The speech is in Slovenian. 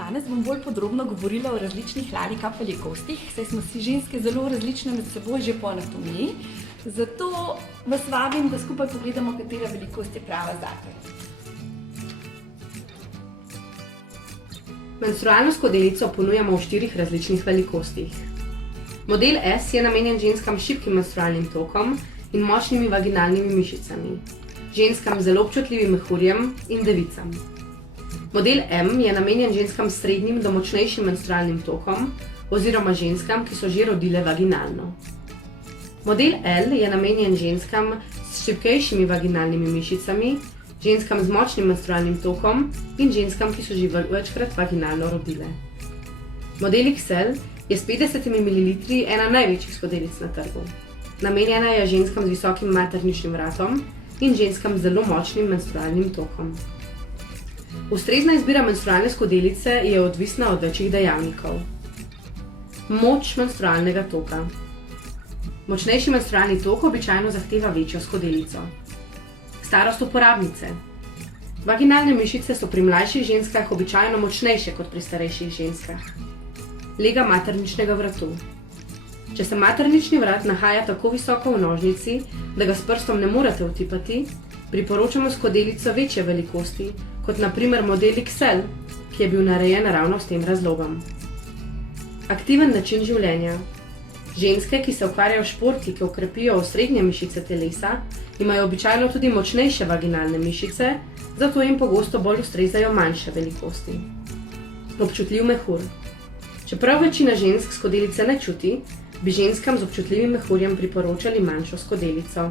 Danes bom bolj podrobno govorila o različnih lalika velikostih, saj smo si ženske zelo različne med seboj že po anatomiji. Zato vas vabim, da skupaj pogledamo, katera velikost je prava zate. Menstrualno skodelico ponujamo v 4 različnih velikostih. Model S je namenjen ženskam s šibkim menstrualnim tokom in močnimi vaginalnimi mišicami, ženskam z zelo občutljivim mehurjem in devicam. Model M je namenjen ženskam s srednjim do močnejšim menstrualnim tokom oziroma ženskam, ki so že rodile vaginalno. Model L je namenjen ženskam s šibkejšimi vaginalnimi mišicami, ženskam z močnim menstrualnim tokom in ženskam, ki so že večkrat vaginalno rodile. Model XL je s 50 ml ena največjih skodelic na trgu. Namenjena je ženskam z visokim materničnim vratom in ženskam z zelo močnim menstrualnim tokom. Ustrezna izbira menstrualne skodelice je odvisna od več dejavnikov. Moč menstrualnega toka. Močnejši menstrualni tok običajno zahteva večjo skodelico. Starost uporabnice. Vaginalne mišice so pri mlajših ženskah običajno močnejše kot pri starejših ženskah. Lega materničnega vratu. Če se maternični vrat nahaja tako visoko v nožnici, da ga s prstom ne morete utipati, priporočamo skodelico večje velikosti, kot na primer model XL, ki je bil narejen ravno s tem razlogom. Aktiven način življenja. Ženske, ki se ukvarjajo s športi, ki okrepijo osrednje mišice telesa, imajo običajno tudi močnejše vaginalne mišice, zato jim pogosto bolj ustrezajo manjše velikosti. Občutljiv mehur. Čeprav večina žensk skodelice ne čuti, bi ženskam z občutljivim mehurjem priporočali manjšo skodelico.